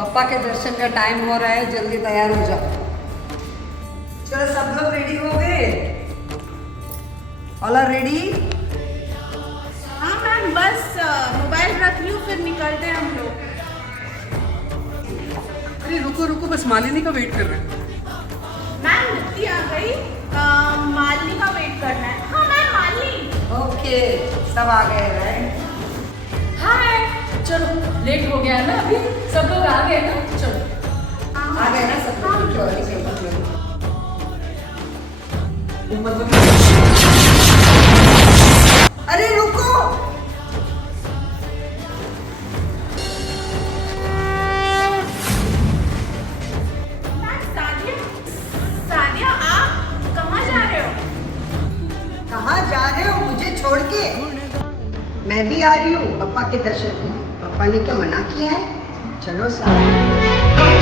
पप्पा के दर्शन का टाइम हो रहा है, जल्दी तैयार हो जाओ। चलो सब लोग रेडी हो गए? All are ready? हाँ मैम, बस मोबाइल रख लूँ फिर निकलते हैं हम लोग। अरे रुको रुको, बस मालिनी का वेट कर रहे हैं। मैम नित्य आ गई, मालिनी का वेट करना है। हाँ मैम, मालिनी। ओके, सब आ गए राइट? हाय, चलो लेट हो गया ना, अभी सब लोग आ गए ना, चलो। आ गए ना सब लोग? अरे रुको, मैम सादिया, सादिया आप कहाँ जा रहे हो? कहाँ जा रहे हो मुझे छोड़ के? मैं भी आ रही हूँ पप्पा के दर्शन के लिए। पापा ने क्या मना किया है? चलो साथ।